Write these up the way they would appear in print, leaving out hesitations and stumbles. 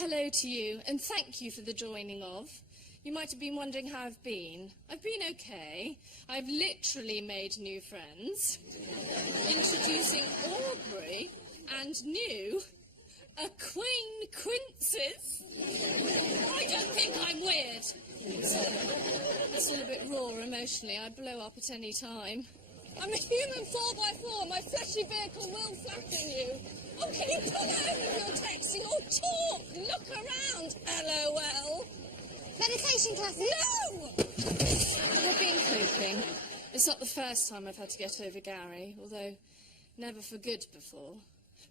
Hello to you, and thank you for the joining of. You might have been wondering how I've been. I've been okay. I've literally made new friends. Introducing Aubrey and new acquaintances. I don't think I'm weird. It's all a bit raw emotionally. I blow up at any time. I'm a human 4x4. My fleshy vehicle will flatten you. Oh, can you pull over if you're texting or talk? Look around, LOL. Meditation classes? No! I've been coping. It's not the first time I've had to get over Gary, although never for good before.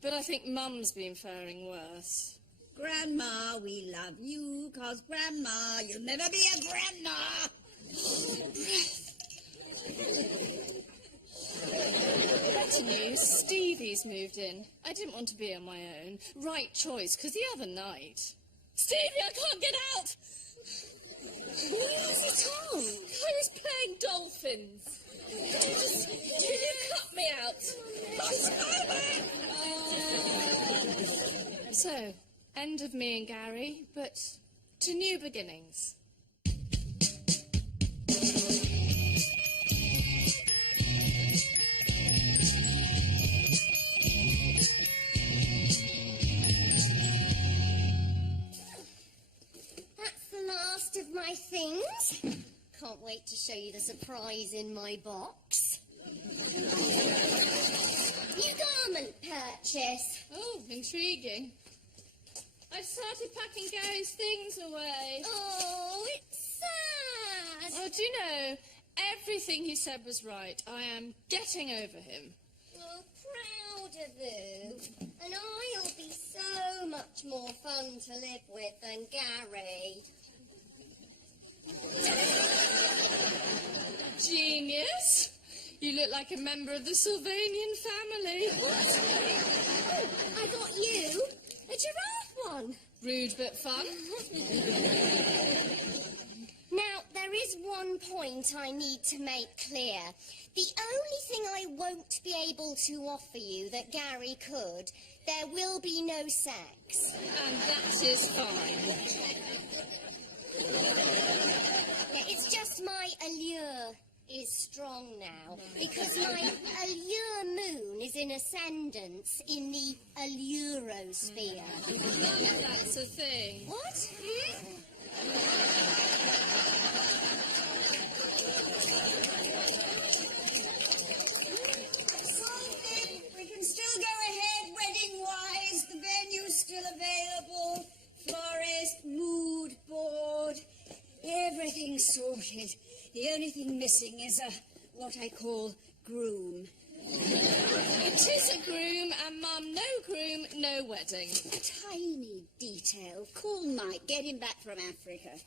But I think Mum's been faring worse. Grandma, we love you, 'cause Grandma, you'll never be a grandma. Better news, Stevie's moved in. I didn't want to be on my own. Right choice, 'cause the other night... Stevie, I can't get out! What's it on? I was playing dolphins. Can you cut me out? So, end of me and Gary, but to new beginnings. Of my things. Can't wait to show you the surprise in my box. New garment purchase. Oh, intriguing. I've started packing Gary's things away. Oh, it's sad. Oh, do you know, everything he said was right. I am getting over him. Oh, proud of you. And I'll be so much more fun to live with than Gary. Genius. You look like a member of the Sylvanian family. What? Oh, I got you a giraffe one. Rude but fun. Now, there is one point I need to make clear. The only thing I won't be able to offer you that Gary could, there will be no sex. And that is fine. It's just my allure is strong now, because my allure moon is in ascendance in the allurosphere. None of that's a thing. What? Something. We can still go ahead wedding-wise. The venue's still available. Florist, mood board. Everything's sorted. The only thing missing is what I call groom. It is a groom, and Mum, no groom, no wedding. A tiny detail. Call Mike, get him back from Africa.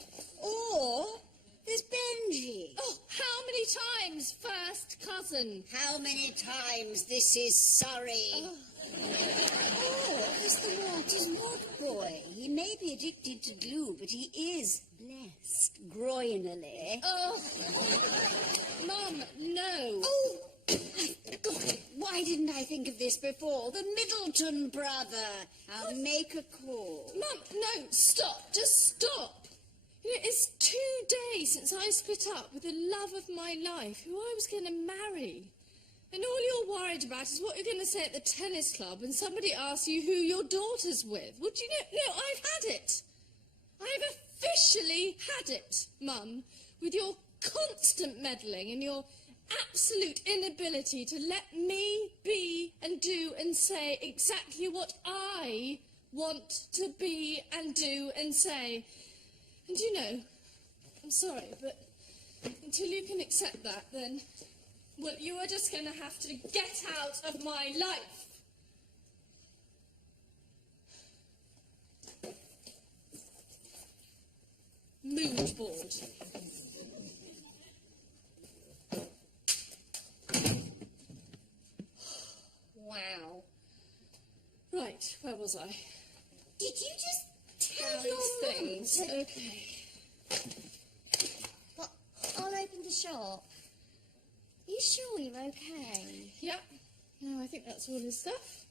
Or there's Benji. Oh, how many times, first cousin? How many times this is Surrey? Oh, he's the Walter's mod boy. He may be addicted to glue, but he is blessed groinally. Oh, Mum, no. Oh, God, why didn't I think of this before? The Middleton brother. I'll make a call. Mum, no, stop, just stop. You know, it's 2 days since I split up with the love of my life, who I was going to marry. And all you're worried about is what you're going to say at the tennis club when somebody asks you who your daughter's with. Well, do you know? No, I've had it. I've officially had it, Mum, with your constant meddling and your absolute inability to let me be and do and say exactly what I want to be and do and say. And you know, I'm sorry, but until you can accept that, then, well, you are just going to have to get out of my life. Mood board. Wow. Right, where was I? Did you just tell Gary's your things. mum to... Okay. What? I'll open the shop. Are you sure you're okay? Yeah. No, I think that's all his stuff.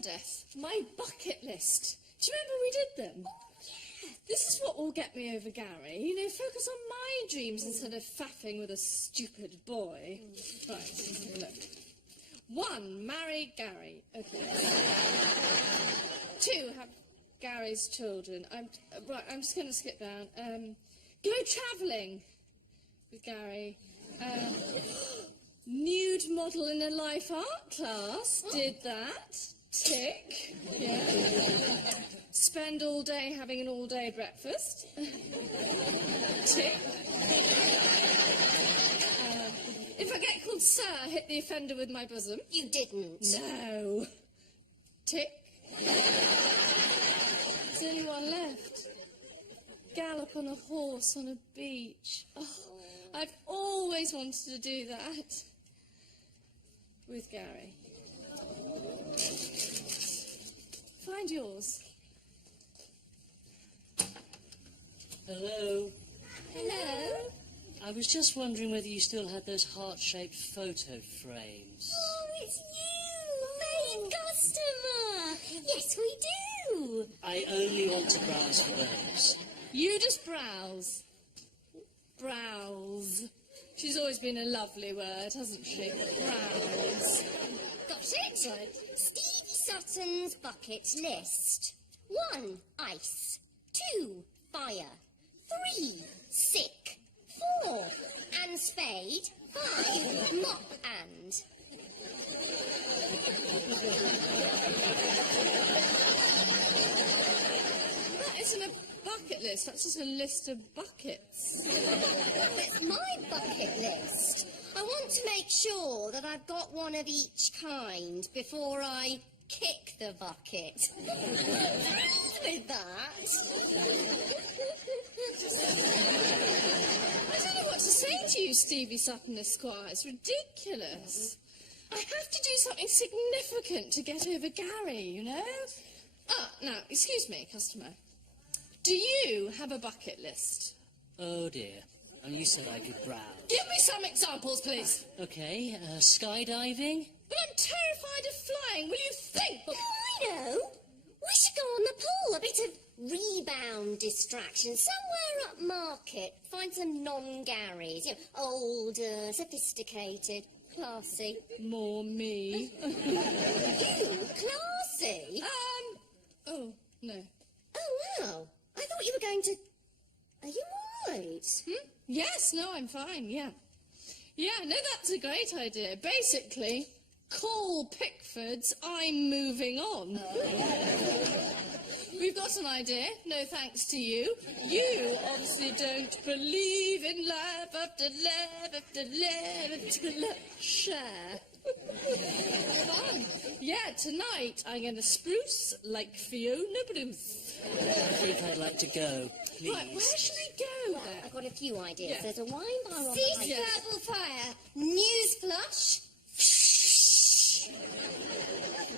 Death, my bucket list. Do you remember we did them? This is what will get me over Gary. You know, focus on my dreams instead of faffing with a stupid boy. Right, look. 1, marry Gary. Okay. 2, have Gary's children. Right, I'm just going to skip down. Go travelling with Gary. Nude model in a life art class. Did that. Tick. Yeah. Spend all day having an all-day breakfast. Tick. If I get called sir, hit the offender with my bosom. You didn't. No. Tick. There's only one left. Gallop on a horse on a beach. Oh, I've always wanted to do that. With Gary. Find yours. Hello. Hello. I was just wondering whether you still had those heart-shaped photo frames. Oh, it's you, main customer. Yes, we do. I only want to browse for those. You just browse. Browse. She's always been a lovely word, hasn't she? Browse. Got it? Right. Stevie Sutton's bucket list. 1, ice. 2, fire. 3, sick. 4, and spade. 5, mop and. That isn't a bucket list, that's just a list of buckets. That's my bucket list. I want to make sure that I've got one of each kind before I kick the bucket. With that. I don't know what to say to you, Stevie Sutton Esquire. It's ridiculous. I have to do something significant to get over Gary, you know? Now, excuse me, customer. Do you have a bucket list? Oh dear. And you said I could browse. Give me some examples, please. Okay, skydiving? But I'm terrified of flying. Will you think? Oh, I know. We should go on the pool. A bit of rebound distraction. Somewhere up market. Find some non-Garys. You know, older, sophisticated, classy. More me. You? Classy? Oh, no. Oh, wow. I thought you were going to... Are you all right? Yes, no, I'm fine, yeah. Yeah, no, that's a great idea. Basically, call Pickford's I'm moving on. We've got an idea, no thanks to you. You obviously don't believe in love after love after love after love. Share. Fun. Yeah, tonight I'm going to spruce like Fiona Bruce. I think I'd like to go, please. Right, where should we go then? I've got a few ideas. Yeah. There's a wine bar on Cease the... Yeah. Purple fire. News flush.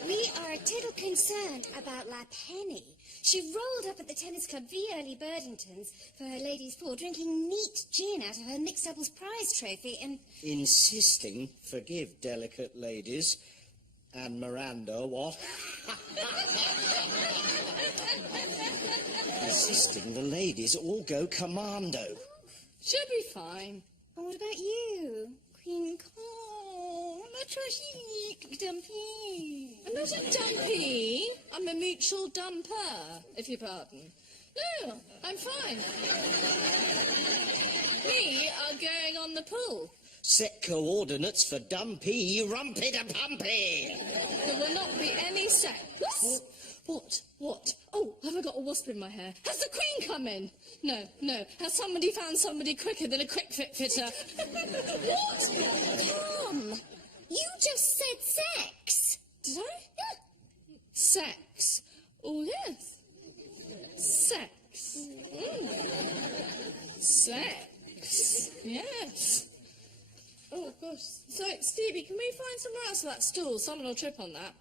We are a tittle concerned about La Penny. She rolled up at the tennis club via Early Birdingtons for her ladies' pool, drinking neat gin out of her mixed doubles prize trophy and... Insisting, forgive delicate ladies, and Miranda, what? Insisting the ladies all go commando. Should be fine. And what about you? Queen Cole, la tragique dumpy. I'm not a dumpy. I'm a mutual dumper, if you pardon. No, I'm fine. We are going on the pool. Set coordinates for dumpy, rumpy-da-pumpy. There will not be any sex. What? Oh, have I got a wasp in my hair? Has the Queen come in? No. Has somebody found somebody quicker than a quick fit fitter? What? Tom, you just said sex. Did I? Sex. Oh, yes. Sex. Sex. Yes. Oh, gosh. So, Stevie, can we find somewhere else for that stool? Someone will trip on that.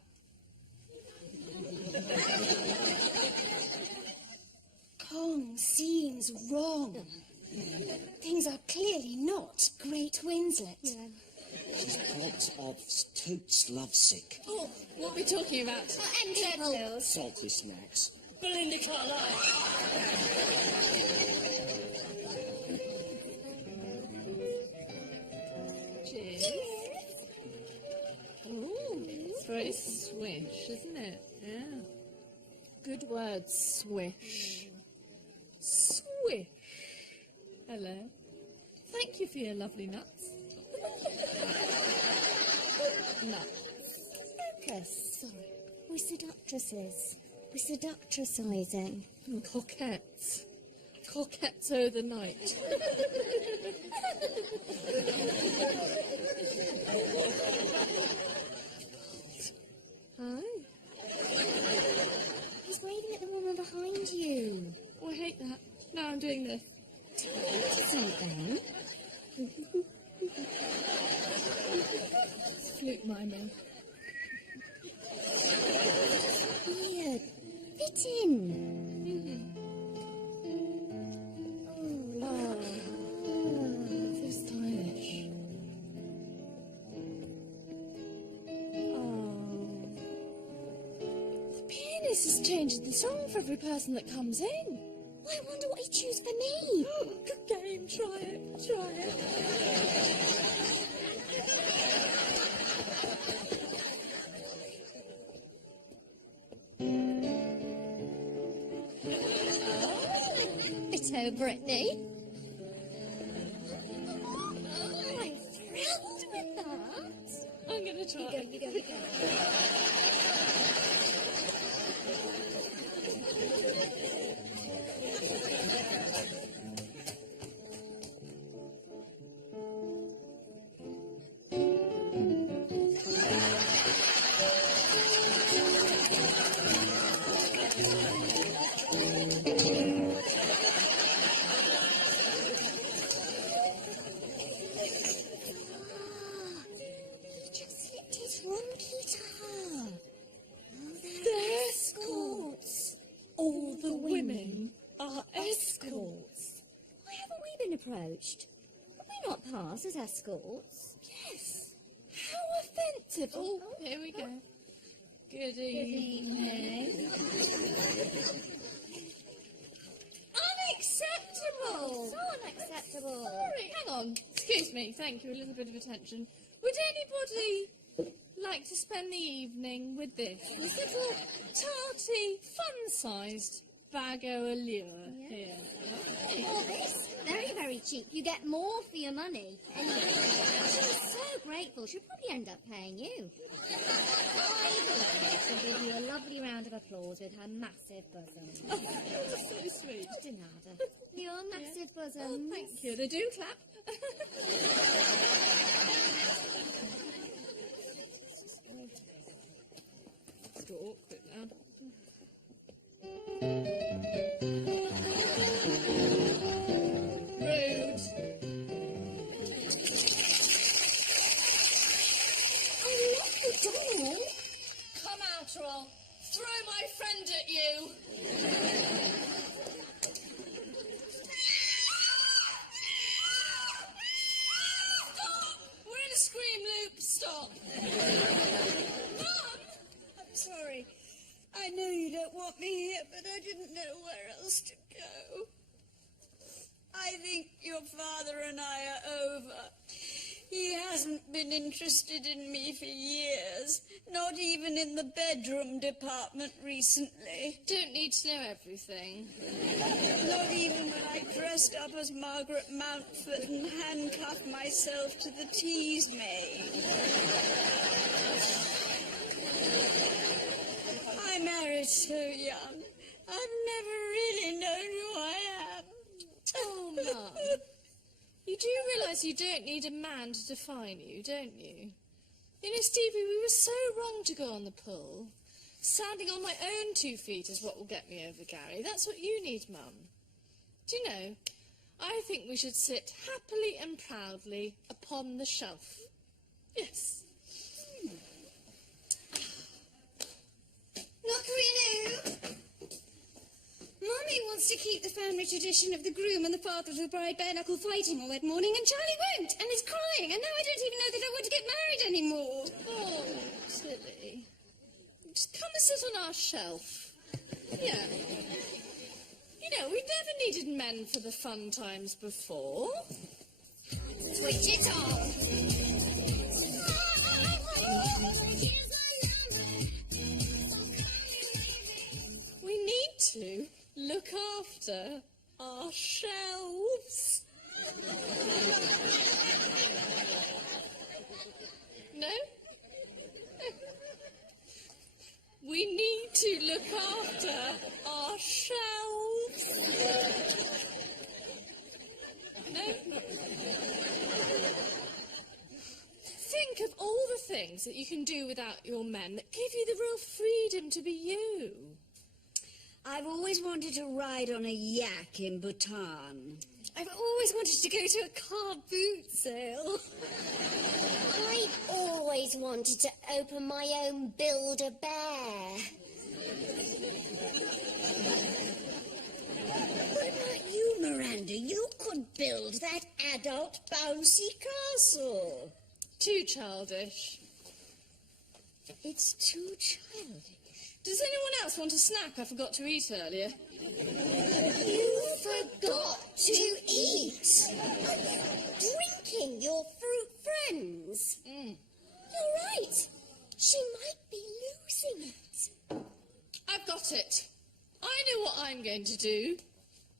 Kong seems wrong. Things are clearly not Great Winslet. She's pods of totes lovesick. Oh, what are we talking about? Empty pills. Salty snacks. Belinda Carlisle. Cheers. Ooh, it's very swish, isn't it? Yeah. Good word, swish. Swish. Hello. Thank you for your lovely nuts. Nuts. Focus. Sorry. We're seductresses. We're seductricizing. Coquettes. Coquettes o' the night. Hi. He's waving at the woman behind you. Oh, I hate that. Now I'm doing this. Something. Flute miming. Weird. Fit in. Oh, so stylish. Oh. The pianist has changed the song for every person that comes in. Well, I wonder what he'd choose for me. Good game, try it, try it. Ditto, Brittany. I'm thrilled with that. I'm gonna try. You go. He just slipped his wrong to her. Oh, They're escorts. All the women are escorts. Why haven't we been approached? Have we not passed as escorts? Yes. How offensive. Oh, here we go. Good evening. Unacceptable. So unacceptable. Sorry, hang on. Excuse me. Thank you. A little bit of attention. Would anybody like to spend the evening with this little tarty, fun-sized bag o' allure here? Oh, this very, very cheap. You get more for your money. Anyway, she's so grateful. She'll probably end up paying you. She'll give you a lovely round of applause with her massive bosom. Oh, that's so sweet. Donada, your massive bosom. Oh, thank you. They do clap. It's got awkward now. Rude. I locked the door. Come out or I'll throw my friend at you. Stop! We're in a scream loop. Stop. Mum! I'm sorry. I know you don't want me here, but I didn't know where else to go. I think your father and I are over. He hasn't been interested in me for years, not even in the bedroom department recently. Don't need to know everything. Not even when I dressed up as Margaret Mountford and handcuffed myself to the teas maid. I married so young. I've never really known who I am. Oh, Mum. You do realise you don't need a man to define you, don't you? You know, Stevie, we were so wrong to go on the pull. Standing on my own 2 feet is what will get me over Gary. That's what you need, Mum. Do you know, I think we should sit happily and proudly upon the shelf. Yes. Knockerino! Mummy wants to keep the family tradition of the groom and the father of the bride bare-knuckle fighting all that morning, and Charlie won't, and is crying, and now I don't even know that I want to sit on our shelf. Yeah. You know, we've never needed men for the fun times before. Switch it on. We need to look after our shelves. No? We need to look after our shelves. No? Think of all the things that you can do without your men that give you the real freedom to be you. I've always wanted to ride on a yak in Bhutan. I've always wanted to go to a car boot sale. I've always wanted to open my own Build-A-Bear. What about you, Miranda? You could build that adult bouncy castle. Too childish. It's too childish. Does anyone else want a snack I forgot to eat earlier? You forgot to eat. Drinking your fruit friends. You're right. She might be losing it. I've got it. I know what I'm going to do.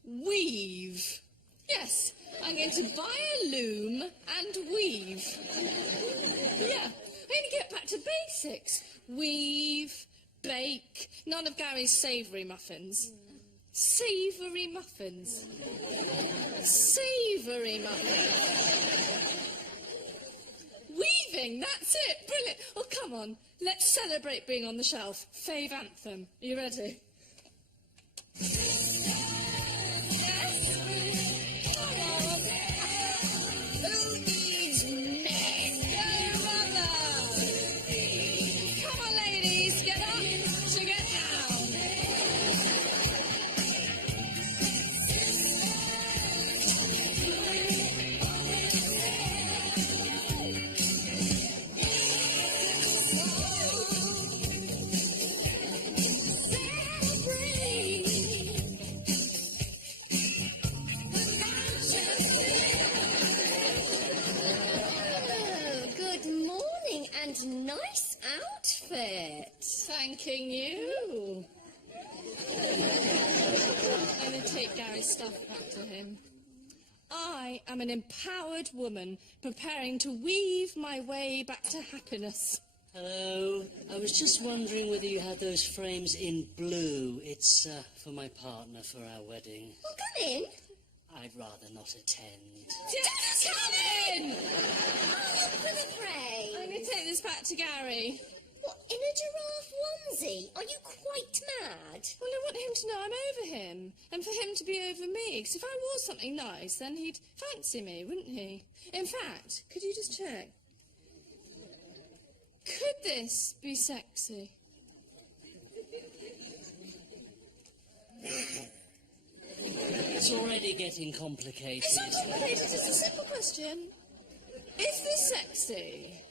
Weave. Yes, I'm going to buy a loom and weave. Yeah, I'm going to get back to basics. Weave, bake, none of Gary's savoury muffins. Savoury muffins. Savoury muffins. Weaving, that's it, brilliant. Oh, come on, let's celebrate being on the shelf. Fave anthem. Are you ready? Who needs men? Go, mother! Come on, ladies, get up to get down. Oh, good morning and nice outfit. Thanking you. I'm going to take Gary's stuff back to him. I am an empowered woman preparing to weave my way back to happiness. Hello. I was just wondering whether you had those frames in blue. It's for my partner for our wedding. Well, come in. I'd rather not attend. Yes, come in! Look for the frame. I'm going to take this back to Gary. What, in a giraffe onesie? Are you quite mad? Well, I want him to know I'm over him, and for him to be over me, because if I wore something nice, then he'd fancy me, wouldn't he? In fact, could you just check? Could this be sexy? It's already getting complicated. It's not complicated, it's a simple question. Is this sexy?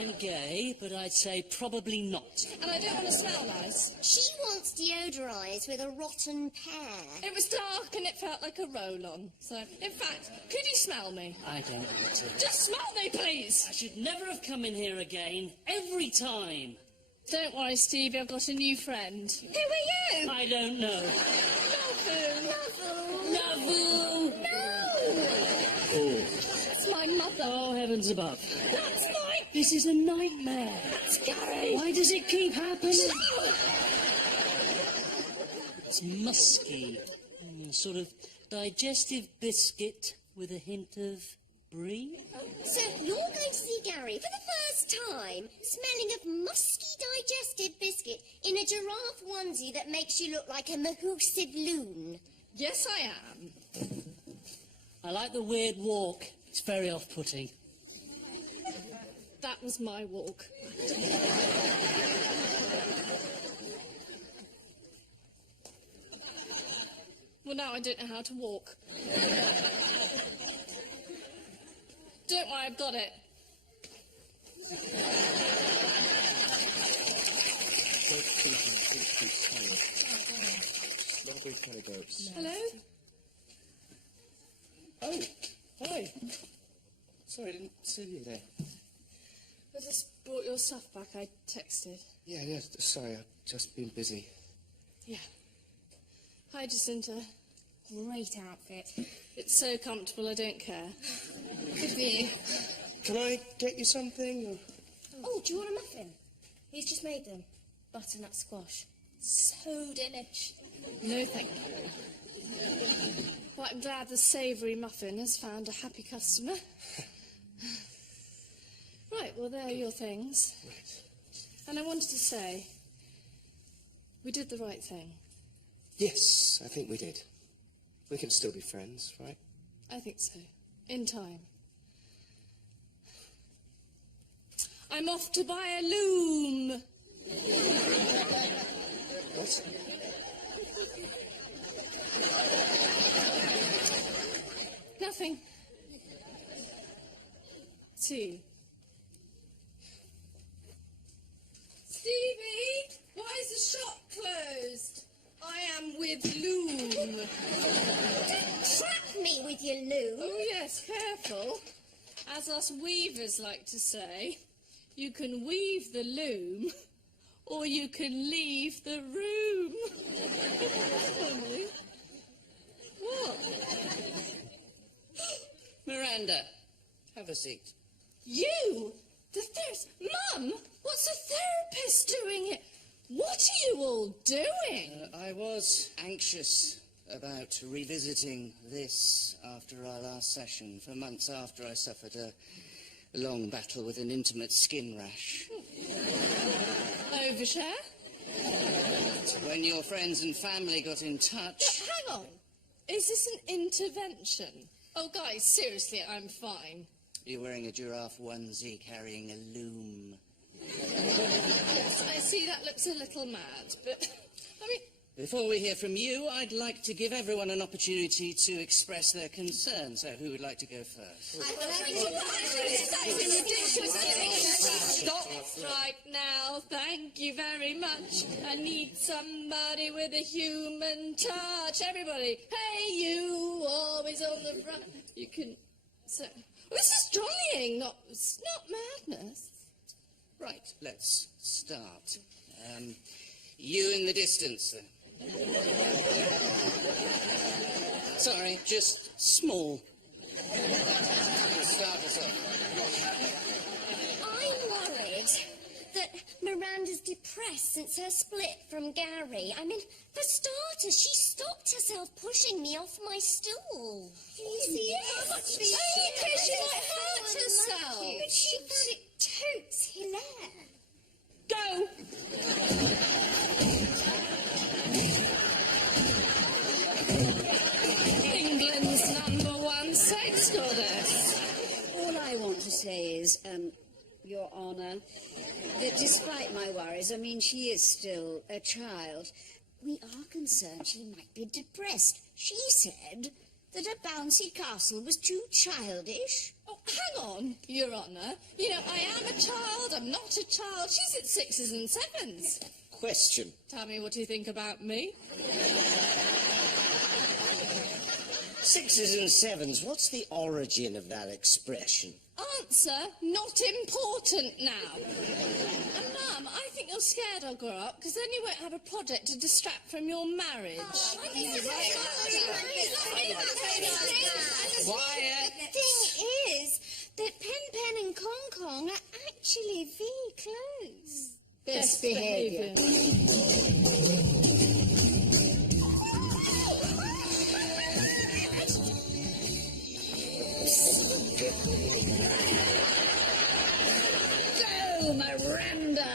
I'm gay, but I'd say probably not. And I don't want to smell nice. She wants deodorized with a rotten pear. It was dark and it felt like a roll-on. So, in fact, could you smell me? I don't want to. Just smell me, please! I should never have come in here again. Every time. Don't worry, Stevie, I've got a new friend. Who are you? I don't know. Navu. Navu! No! That's my mother. Oh, heavens above. That's my... This is a nightmare. That's Gary. Why does it keep happening? It's musky. Sort of digestive biscuit with a hint of brie. So you're going to see Gary for the first time, smelling of musky digestive biscuit in a giraffe onesie that makes you look like a mahoosive loon. Yes, I am. I like the weird walk. It's very off-putting. That was my walk. Well, now I don't know how to walk. Don't worry, I've got it. Sorry, kind of goats. Hello? Oh, hi. Sorry, I didn't see you there. I just brought your stuff back. I texted. Yeah, sorry, I've just been busy. Yeah. Hi, Jacinta. Great outfit. It's so comfortable, I don't care. Good for you. Can I get you something? Or... Oh, do you want a muffin? He's just made them. Butternut squash. So delish. No, thank you. But I'm glad the savoury muffin has found a happy customer. Right, well, there are your things. Right. And I wanted to say, we did the right thing. Yes, I think we did. We can still be friends, right? I think so. In time. I'm off to buy a loom. What? Nothing. See. Stevie, why is the shop closed? I am with loom. Don't trap me with your loom. Oh yes, careful. As us weavers like to say, you can weave the loom, or you can leave the room. Funny. What? Miranda, have a seat. You? The therapist? Mum, what's a therapist doing here? What are you all doing? I was anxious about revisiting this after our last session, for months after I suffered a long battle with an intimate skin rash. Overshare? When your friends and family got in touch... Hang on. Is this an intervention? Oh, guys, seriously, I'm fine. You're wearing a giraffe onesie, carrying a loom. Yes, I see that looks a little mad, but, I mean... Before we hear from you, I'd like to give everyone an opportunity to express their concerns. So who would like to go first? Stop right now, thank you very much. I need somebody with a human touch. Everybody, hey you, always on the front. You can... So, this is jollying, it's not madness. Right, let's start. You in the distance, then. Sorry, just small. Start us off. I'm worried that Miranda's depressed since her split from Gary. I mean, for starters, she stopped herself pushing me off my stool. Yes, because she might hurt herself. But she found it totes hilarious. Go! England's #1 sex goddess. All I want to say is, Your Honour, that despite my worries, I mean, she is still a child, we are concerned she might be depressed. She said that a bouncy castle was too childish. Oh, hang on, Your Honour. You know, I am a child, I'm not a child. She's at 6s and 7s. Question. Tell me what you think about me. 6s and 7s, what's the origin of that expression? Answer, not important now. And Mum, I think you're scared I'll grow up, because then you won't have a project to distract from your marriage. Quiet. The thing is that Pen and Kong Kong are actually very close. Best behaviour. Go, Miranda!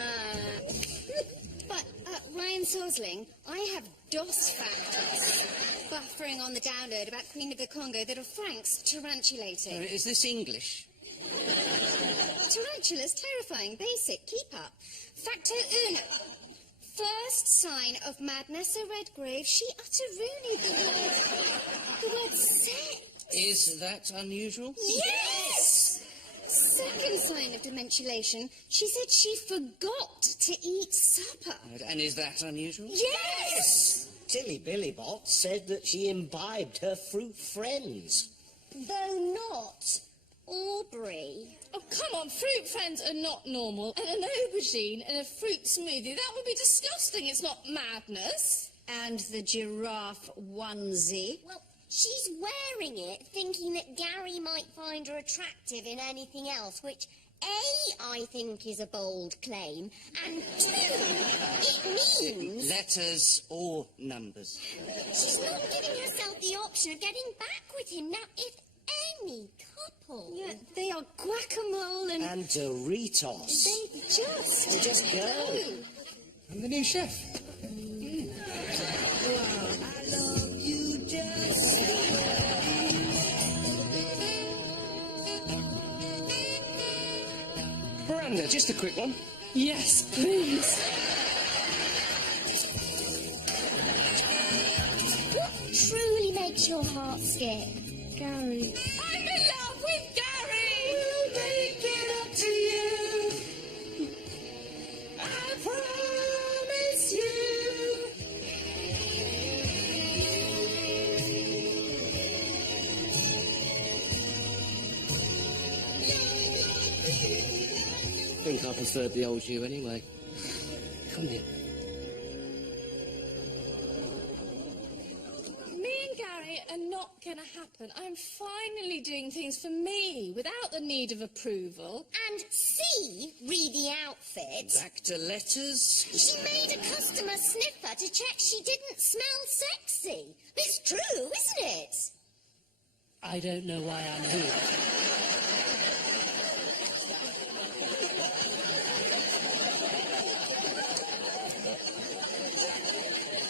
But, Ryan Sosling, I have DOS factors buffering on the download about Queen of the Congo that are Frank's tarantulating. Is this English? Tarantula's terrifying, basic, keep up. Facto uno. First sign of madness, a red grave, she utter really the word sex. Is that unusual? Yes! Second sign of dementulation, she said she forgot to eat supper. And is that unusual? Yes! Tilly Billybot said that she imbibed her fruit friends. Though not Aubrey. Oh, come on, fruit friends are not normal. And an aubergine and a fruit smoothie, that would be disgusting. It's not madness. And the giraffe onesie. Well, she's wearing it thinking that Gary might find her attractive in anything else, which A, I think is a bold claim, and 2, it means... Letters or numbers? She's not giving herself the option of getting back with him. Now, if any couple... Yeah, they are guacamole And Doritos. They just... They just go. I'm the new chef. Miranda, just a quick one. Yes, please. What truly makes your heart skip? Gary. I'm in love with Gary! We'll make it up to you. I promise you. I think I preferred the old you anyway. Come here. Me and Gary are not going to happen. I'm finally doing things for me without the need of approval. And C, read the outfit. Back to letters? She made a customer sniffer to check she didn't smell sexy. It's true, isn't it? I don't know why I'm here.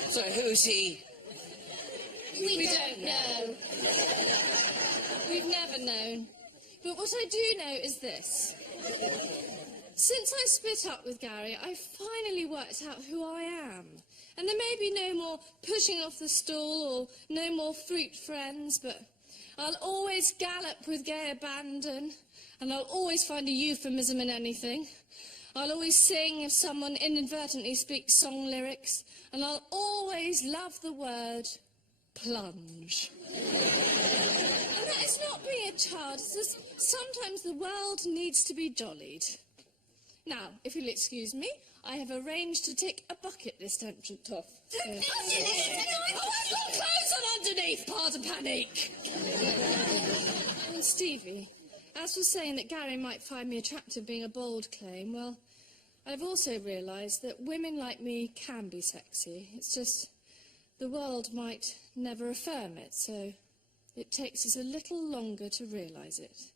So who's he? We don't know. We've never known. But what I do know is this. Since I split up with Gary, I finally worked out who I am. And there may be no more pushing off the stool or no more fruit friends, but I'll always gallop with gay abandon, and I'll always find a euphemism in anything. I'll always sing if someone inadvertently speaks song lyrics, and I'll always love the word plunge. And that is not being a child, it's just sometimes the world needs to be jollied. Now, if you'll excuse me, I have arranged to take a bucket this entrance off. I've got clothes on underneath, pardon panic! And Stevie, as for saying that Gary might find me attractive being a bold claim, well, I've also realised that women like me can be sexy. It's just the world might never affirm it, so it takes us a little longer to realise it.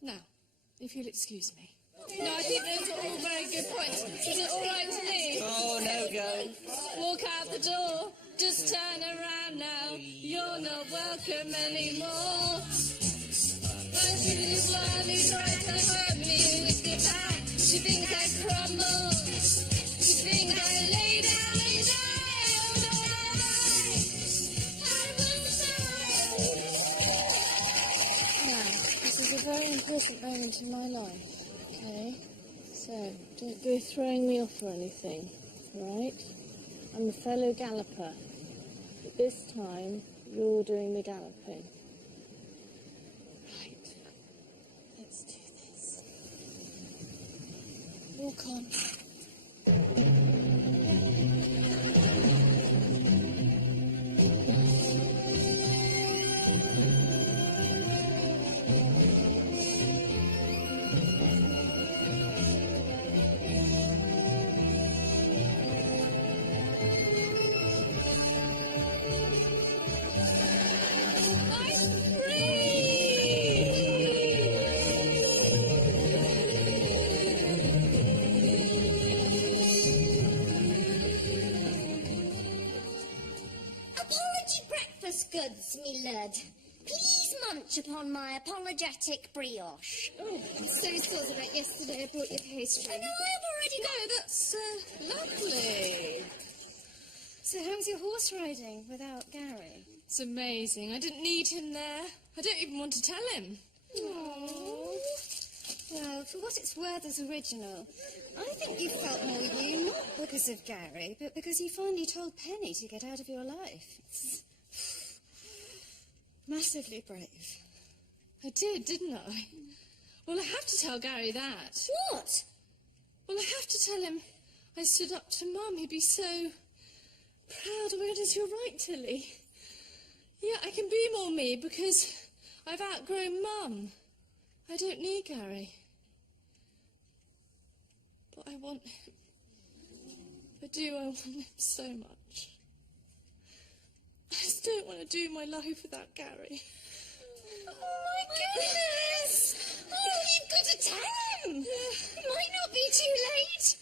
Now, if you'll excuse me. No, I think those are all very good points. Is it all right to leave? Oh, no go. Walk out the door, just turn around now. You're not welcome anymore. I see you slowly try to hurt me with your back. You think I crumble. You think I lay down and die. Oh, no, I will die. Now, this is a very important moment in my life. Okay, so don't go throwing me off or anything, all right? I'm a fellow galloper, but this time you're doing the galloping. Right, let's do this. Walk on. Goods, me lad. Please munch upon my apologetic brioche. Oh, I'm so sorry about yesterday. I brought you pastry. I know, I've already got... No, that's lovely. So how's your horse riding without Gary? It's amazing. I didn't need him there. I don't even want to tell him. Aww. Well, for what it's worth as original, I think you felt more you, not because of Gary, but because you finally told Penny to get out of your life. It's massively brave. I did, didn't I? Well, I have to tell Gary that. What? Well, I have to tell him I stood up to Mum. He'd be so proud. Oh, my goodness, you're right, Tilly. Yeah, I can be more me because I've outgrown Mum. I don't need Gary. But I want him. I do, I want him so much. I just don't want to do my life without Gary. Oh, my goodness! Oh, you've got to tell him! It might not be too late.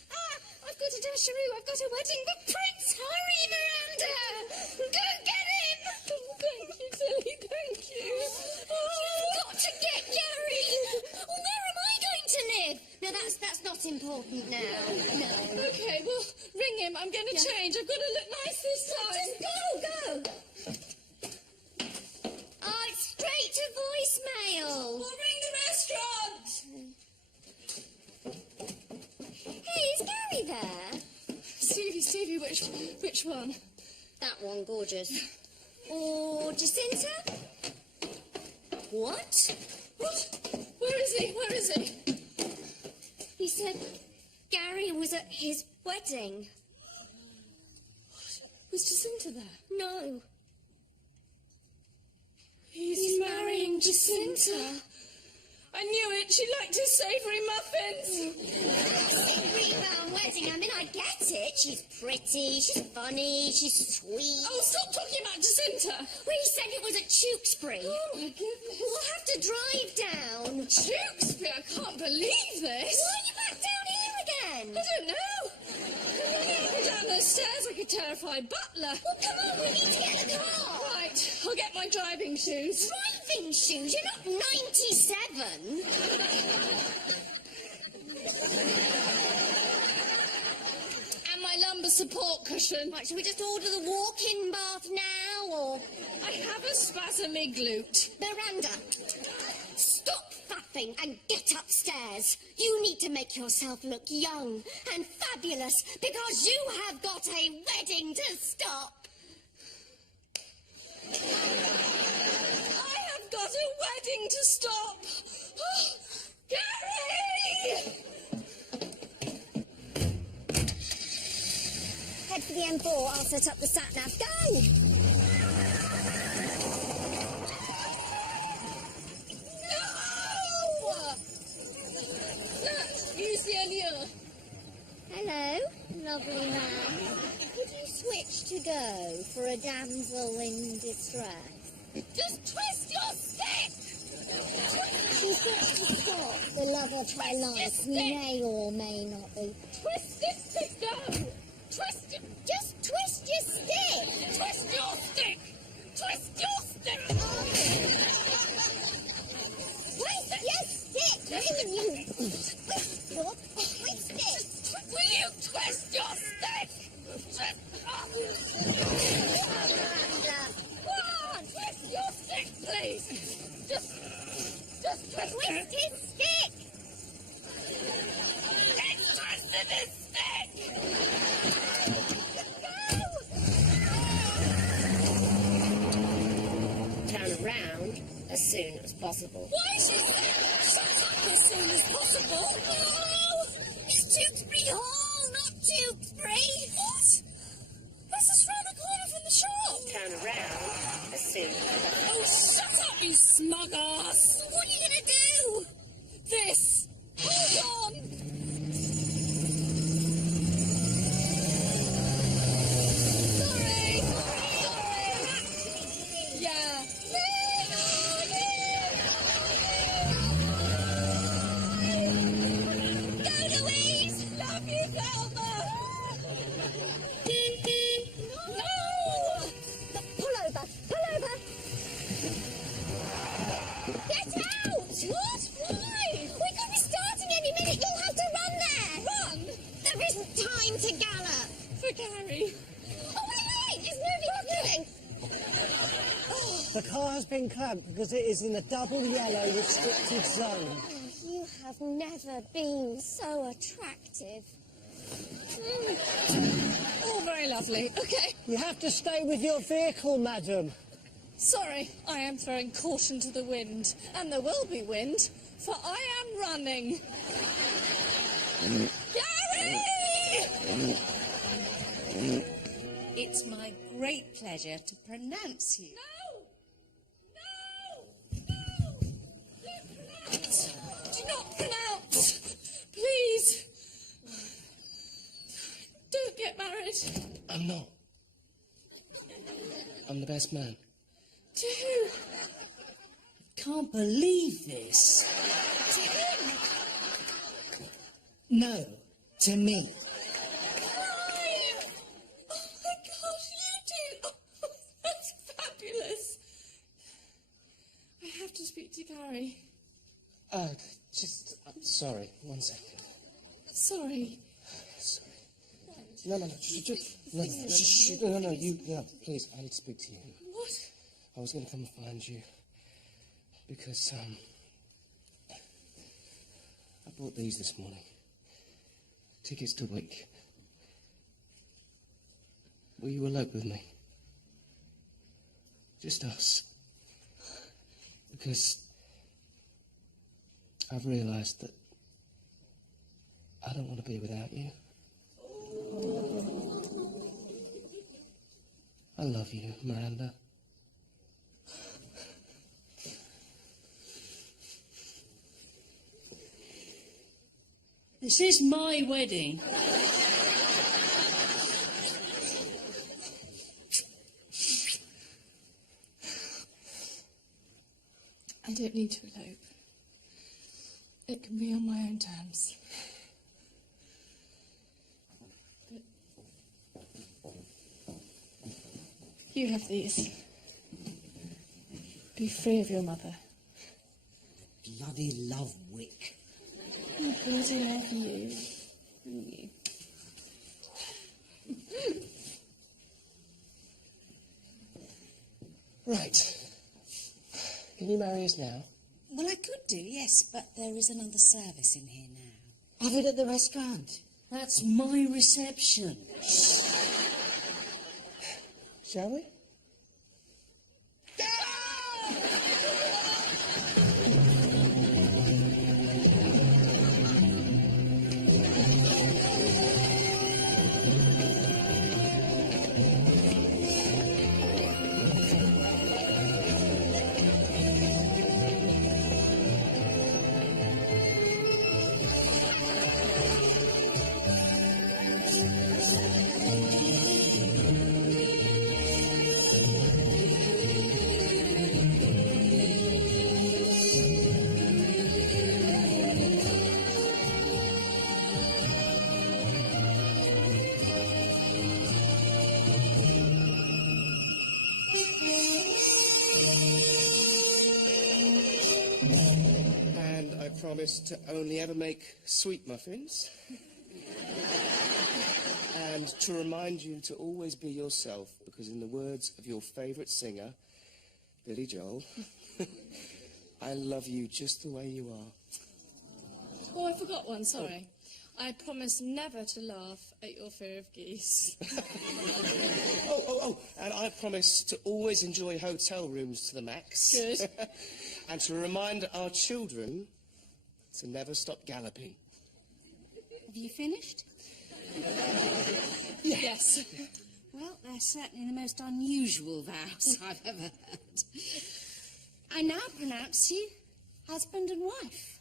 I've got a dasheroo. I've got a wedding with Prince. Hurry, Miranda! Go get him! Oh, thank you, Tilly, thank you. You've got to get Gary! Oh, where am I going to live? No, that's not important now. No. Okay, well, ring him. I'm going to change. I've got to look nice this time. Just go! Oh, it's straight to voicemail. We'll ring the restaurant. Hey, is Gary there? Stevie, which one? That one, gorgeous. Or Jacinta? What? What? Where is he? He said Gary was at his wedding. Was Jacinta there? No. He's marrying Jacinta. I knew it. She liked his savoury muffins. Rebound wedding. I mean, I get it. She's pretty, she's funny, she's sweet. Oh, stop talking about Jacinta. Well, he said it was at Tewkesbury. Oh, my goodness. We'll have to drive down. Tewkesbury, I can't believe this. Why are you back down here again? I don't know. I'm running up and down those stairs like a terrified butler. Well, come on, we need to get the car. Right, I'll get my driving shoes. Driving shoes? You're not 97. And my lumbar support cushion. Right, shall we just order the walk-in bath now, or... I have a spasmy glute. Miranda, stop faffing and get upstairs. You need to make yourself look young and fabulous because you have got a wedding to stop. I have got a wedding to stop. Oh, Gary! Head for the M4, I'll set up the sat-nav. Go! Hello, lovely man. Could you switch to go for a damsel in distress? Just twist your stick! She's got to stop the love of her life, who may or may not be. Twist it to go. Twist it. Just twist your stick! Twist your stick. Twist your stick. Twist your stick! Will you twist your stick? Will you twist your stick? Come on, twist your stick, please. Just twist Twist his stick! It's twisted his stick. Turn around as soon as possible. Why is she shut up as soon as possible? No! It's Tewkesbury Hall, not Tewkesbury! What? This is round the corner from the shop. Turn around as soon as possible. Oh, shut up, you smug ass. What are you going to do? This. Hold on. Sorry. Yeah. Go, Louise! Love you, Velma. No! Pull over! Pull over! Get out! What? Why? We could be starting any minute. You'll have to run there. Run. There isn't time to gallop. For Gary. Oh, wait! It's moving! The car has been clamped because it is in a double yellow restricted zone. You You have never been so attractive. All very lovely. Okay. You have to stay with your vehicle, madam. Sorry, I am throwing caution to the wind. And there will be wind, for I am running. Gary! It's my great pleasure to pronounce you. No! No! No! Don't pronounce! Do not pronounce! Please! Don't get married. I'm not. I'm the best man. To who? Can't believe this. To him? No, to me. Clive! Oh my gosh, you do! Oh, that's fabulous. I have to speak to Gary. Sorry, 1 second. Sorry. Sorry. No, please, I need to speak to you. What? I was going to come and find you because, I bought these this morning. Tickets to Wick. Will you elope with me? Just us. Because I've realised that I don't want to be without you. I love you, Miranda. This is my wedding. I don't need to elope. It can be on my own terms. But you have these. Be free of your mother. Bloody love Wick. I bloody love you. And you. Right. Can you marry us now? Well, I could do, yes, but there is another service in here now. Have it at the restaurant. That's my reception. Shall we? Promise to only ever make sweet muffins. And to remind you to always be yourself, because in the words of your favourite singer, Billy Joel, I love you just the way you are. Oh, I forgot one, sorry. I promise never to laugh at your fear of geese. And I promise to always enjoy hotel rooms to the max. Good. And to remind our children to never stop galloping. Have you finished? Yes. Well, they're certainly the most unusual vows I've ever heard. I now pronounce you husband and wife.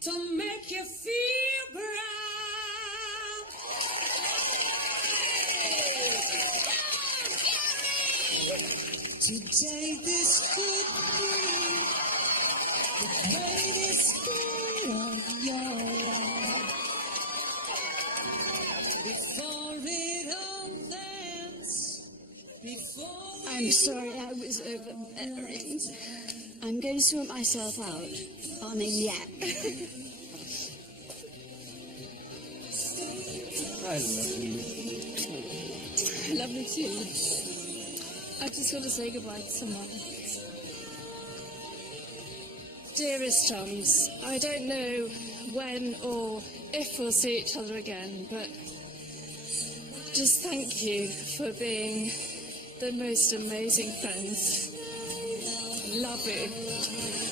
To make you feel proud. Today this could be the greatest day of your life. Before it all ends, before I'm sorry I was overbearing. I'm going to sort myself out. I mean, yeah. I love you. I love you too. I just want to say goodbye to someone. Dearest chums, I don't know when or if we'll see each other again, but just thank you for being the most amazing friends. Love you.